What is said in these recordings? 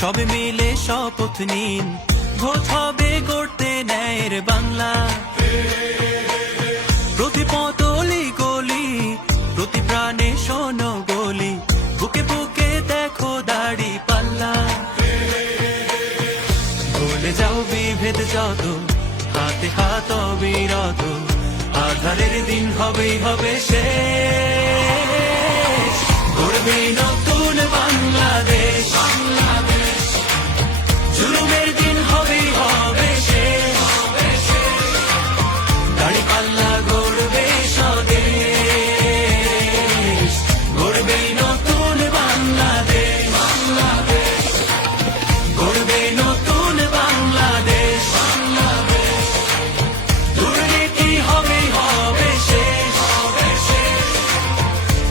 সবে মিলে শপথ নিন, ভোট হবে গড়তে ন্যায়ের বাংলা। প্রতি পতলি গলি, প্রতি প্রাণে শোনো গলি, বুকে বুকে দেখো দাড়ি পাল্লা। ভুলে যাও বিভেদ যত, হাতে হাত অবিরত, আধারের দিন হবেই হবে শেষ। গড়বে নতুন বাংলাদেশ, জুলুমের দিন হবেই হবে শেষ। দাড়ি পাল্লা গড়বে স্বদেশ, গড়বে নতুন বাংলাদেশ, গড়বে নতুন বাংলাদেশ। দুর্নীতি হবেই হবে শেষ,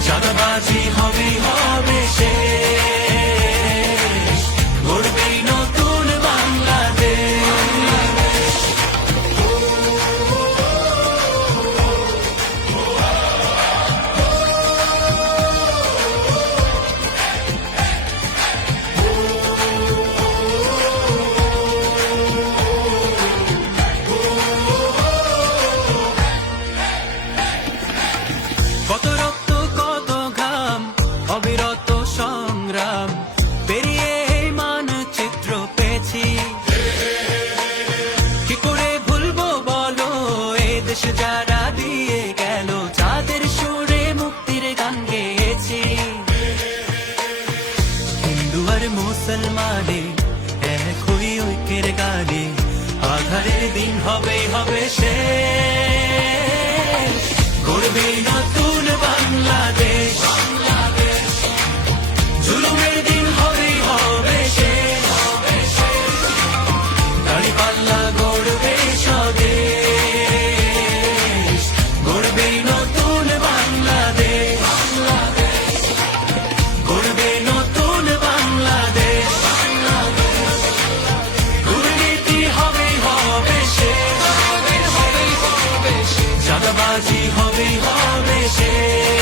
চাঁদাবাজি হবেই হবে শেষ। গড়বে নতুন বাংলাদেশ। কত রক্ত কত ঘাম, অবিরত সংগ্রাম পেরিয়ে এই মানচিত্র পেয়েছি। কি করে ভুলবো বলো এ দেশ যারা দিয়ে গেল, যাদের সুরে মুক্তির গান গেয়েছি। হিন্দু আর মুসলমানে এক হই ঐক্যের গানে, আধারের দিন হবেই হবে শেষ। গড়বে নতুন বাংলাদেশ, জুলুমের দিন হবেই হবে শেষ। দাড়ি পাল্লা গড়বে স্বদেশ, গড়বে নতুন বাংলাদেশ, গড়বে নতুন বাংলাদেশ। দুর্নীতি হবেই হবে শেষ, চাঁদাবাজি হবেই হবে শেষ।